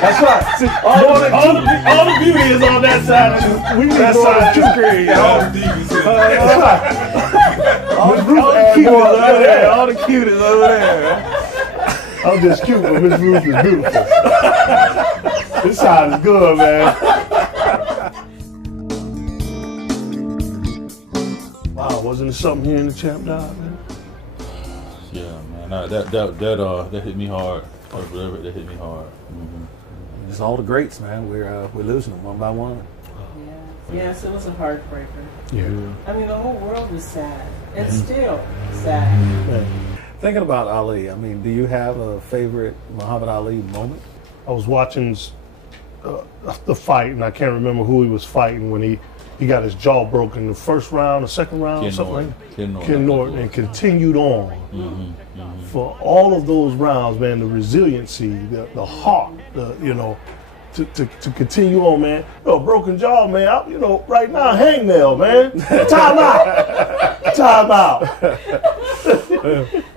That's right. See, all the beauty is on that side. We need that side of the screen. All the divas. All the cuties over there. All the cuties over there. I'm just cute, but Miss Ruth is beautiful. This side is good, man. Wow, wasn't there something here in the champ dog, man? Yeah, man. That hit me hard. That hit me hard. Mm-hmm. It's all the greats, man. We're losing them one by one. Yes, it was a heartbreaker. Yeah. I mean, the whole world was sad. It's still sad. Yeah. Thinking about Ali, I mean, do you have a favorite Muhammad Ali moment? I was watching the fight, and I can't remember who he was fighting when he got his jaw broken the first round, the second round, Ken something Norton. like Ken Norton, and continued on for all of those rounds, man. The resiliency, the heart, to continue on, man. Broken jaw, man. Right now, hangnail, man. Time out.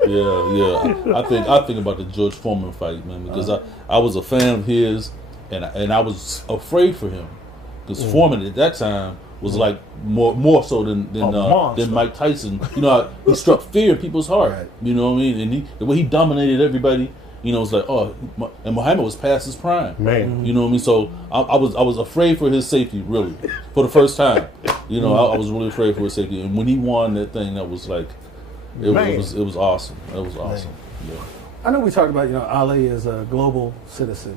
Yeah. I think about the George Foreman fight, man, because I was a fan of his, and I was afraid for him, because Foreman at that time was like more so than Mike Tyson. He struck fear in people's heart. Right. You know what I mean? And the way he dominated everybody. It's like, and Muhammad was past his prime. Man. You know what I mean? So I was afraid for his safety, really, for the first time. I was really afraid for his safety. And when he won that thing, that was like, it was awesome. It was awesome. Yeah. I know we talked about, Ali is a global citizen,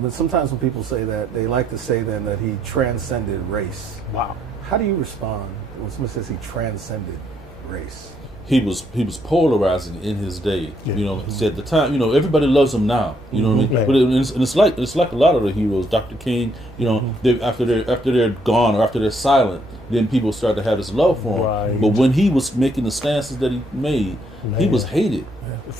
but sometimes when people say that, they like to say then that he transcended race. Wow. How do you respond when someone says he transcended race? He was polarizing in his day. Yeah. He said at the time, everybody loves him now. You know what I mean? But it's like a lot of the heroes, Dr. King. After they're gone or after they're silent, then people start to have this love for him. Right. But when he was making the stances that he made, he was hated.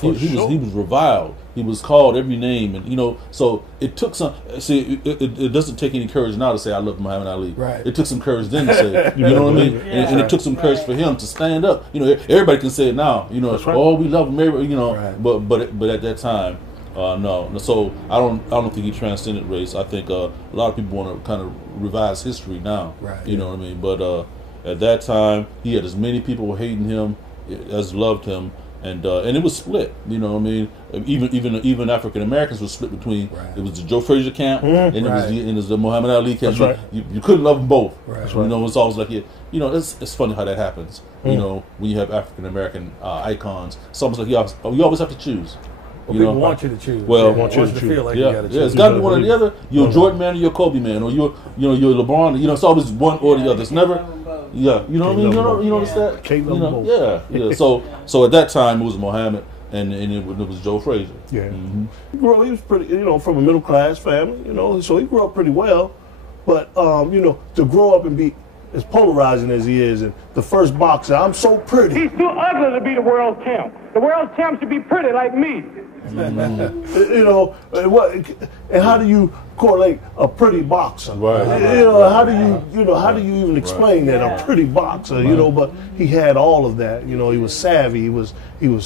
Yeah, he was reviled. He was called every name, and so it took some. See, it doesn't take any courage now to say I love Muhammad Ali. Right. It took some courage then to say, you know what I mean, and it took some courage for him to stand up. Everybody can say it now. Oh, we love him. Right. But at that time, no. So I don't think he transcended race. I think a lot of people want to kind of revise history now. Right. You know what I mean? But at that time, he had as many people hating him as loved him. And it was split, you know what I mean? Even African Americans were split between, it was the Joe Frazier camp and it was the Muhammad Ali camp. That's right. You couldn't love them both. Right. It's always like, it's funny how that happens. When you have African American icons, it's almost like you always have to choose. Well, people want you to choose. Well, want you to feel like you got to choose. It's got to be one or the other. You're a Jordan man or you're a Kobe man, or you're LeBron. It's always one or the other. It's never. Yeah, you know what I mean. You notice that? Yeah. So at that time it was Muhammad, and it was Joe Frazier. Yeah. He was pretty, from a middle class family, so he grew up pretty well. But to grow up and be as polarizing as he is, and the first boxer, I'm so pretty. He's too ugly to be the world champ. The world champ should be pretty like me. And how do you correlate a pretty boxer? Right. How do you even explain that a pretty boxer? But he had all of that. He was savvy. He was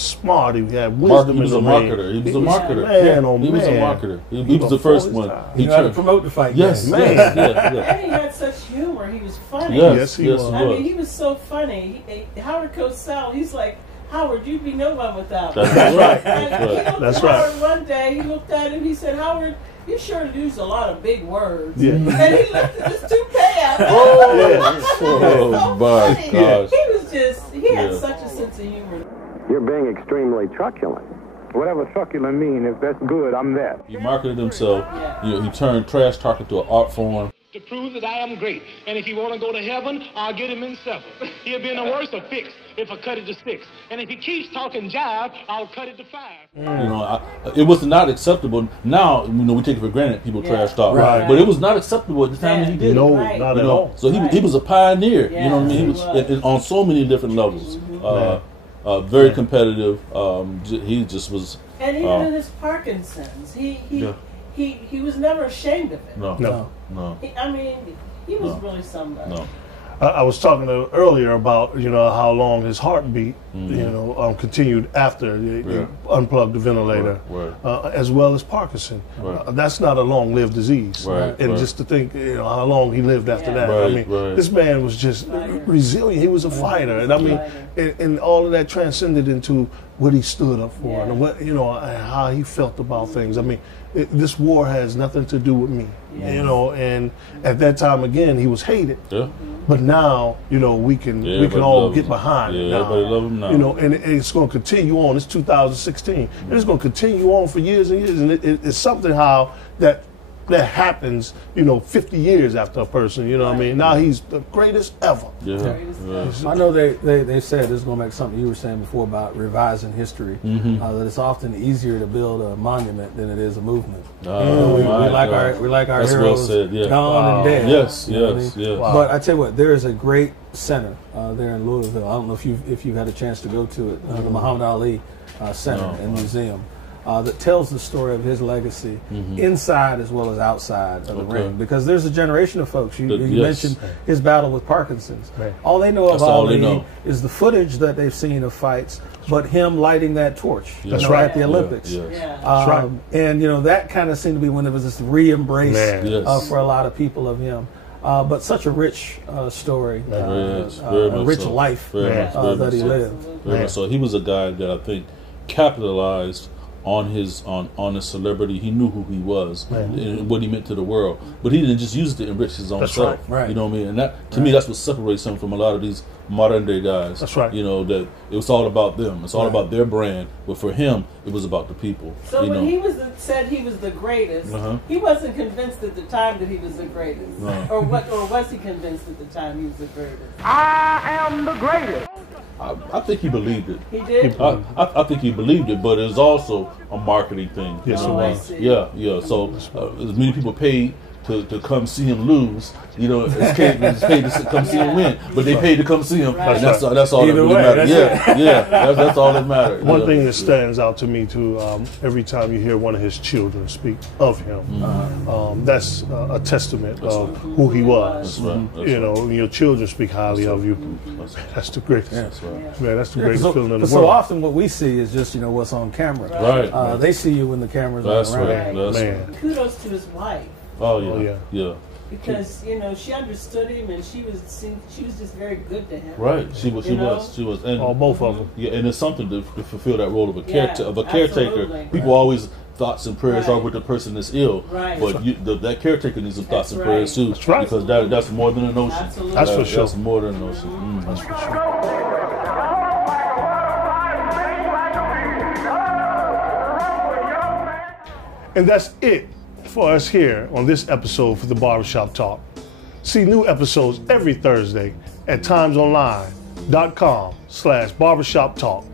smart. He had wisdom. He was a marketer. He was a marketer. He was a marketer. He was the first one. He tried to promote the fight. Yes, man. And he had such humor. He was funny. Yes, he was. I mean, he was so funny. Howard Cosell, he's like, Howard, you'd be no one without him. That's right. That's right. Howard one day, he looked at him, he said, Howard, you sure used a lot of big words. Yeah. And he lifted his toupee out. Oh my gosh. He had such a sense of humor. You're being extremely truculent. Whatever truculent means, if that's good, I'm that. He marketed himself. He turned trash talk into an art form. To prove that I am great. And if he want to go to heaven, I'll get him in 7. He'll be in a worse of fix if I cut it to 6. And if he keeps talking jive, I'll cut it to 5. It was not acceptable. Now, we take it for granted people trash talk. Right. But it was not acceptable at the time that he did it. No, not at all. So he was a pioneer. You know what I mean? He was on so many different levels. Very competitive. He just was. And even in his Parkinson's, he was never ashamed of it. No. He was really somebody. No. I was talking earlier about how long his heart beat, continued after he unplugged the ventilator, as well as Parkinson. That's not a long-lived disease, and just to think how long he lived after that. I mean, this man was just resilient. He was a fighter, and I mean, and all of that transcended into what he stood up for, and what and how he felt about things. I mean, this war has nothing to do with me, and at that time again he was hated. But now, we can all get behind it now. Everybody love him now. And it's going to continue on. It's 2016. And it's going to continue on for years and years. And it's something how that happens, 50 years after a person, what I mean? Now he's the greatest ever. I know they said, this is going to make something you were saying before about revising history, that it's often easier to build a monument than it is a movement. We like our That's heroes gone and dead. Yes. But I tell you what, there is a great center there in Louisville. I don't know if you've had a chance to go to it, the Muhammad Ali Center and Museum. That tells the story of his legacy inside as well as outside of the ring. Because there's a generation of folks, you mentioned his battle with Parkinson's. All they know of Ali is the footage that they've seen of fights, but him lighting that torch at the Olympics. And that kind of seemed to be when there was this re-embrace for a lot of people of him. But such a rich story, a rich life that he lived. So he was a guy that I think capitalized on his celebrity. He knew who he was and what he meant to the world, but he didn't just use it to enrich his own self. You know what I mean? And that, to me, that's what separates him from a lot of these modern day guys. That's right. That it was all about them. It's all about their brand. But for him, it was about the people. So when he said he was the greatest, he wasn't convinced at the time that he was the greatest, or was he convinced at the time he was the greatest? I am the greatest. I think he believed it. He did? I think he believed it, but it's also a marketing thing. Yes, it was. Yeah. So as many people paid to come see him lose, it's paid to come see him win, but they paid to come see him, and that's all that really matters. That's all that matters. One thing that stands out to me too, every time you hear one of his children speak of him, that's a testament of who he was. Your children speak highly of you. That's the greatest. Man, that's the greatest feeling in the world. So often what we see is just what's on camera. Right. They see you when the camera's not around. Man. Kudos to his wife. Yeah. Because she understood him, and she was just very good to him. Right, she was, and both of them. Yeah, and it's something to fulfill that role of a caretaker. Absolutely. People always thoughts and prayers are with the person that's ill, but that caretaker needs some thoughts and prayers too, because that's more than a notion. Absolutely. That's for sure. That's more than a notion. That's for sure. And that's it for us here on this episode for the Barbershop Talk. See new episodes every Thursday at timesonline.com/barbershop-talk.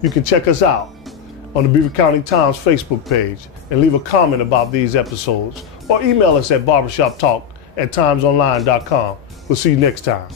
You can check us out on the Beaver County Times Facebook page and leave a comment about these episodes, or email us at barbershop-talk@timesonline.com. We'll see you next time.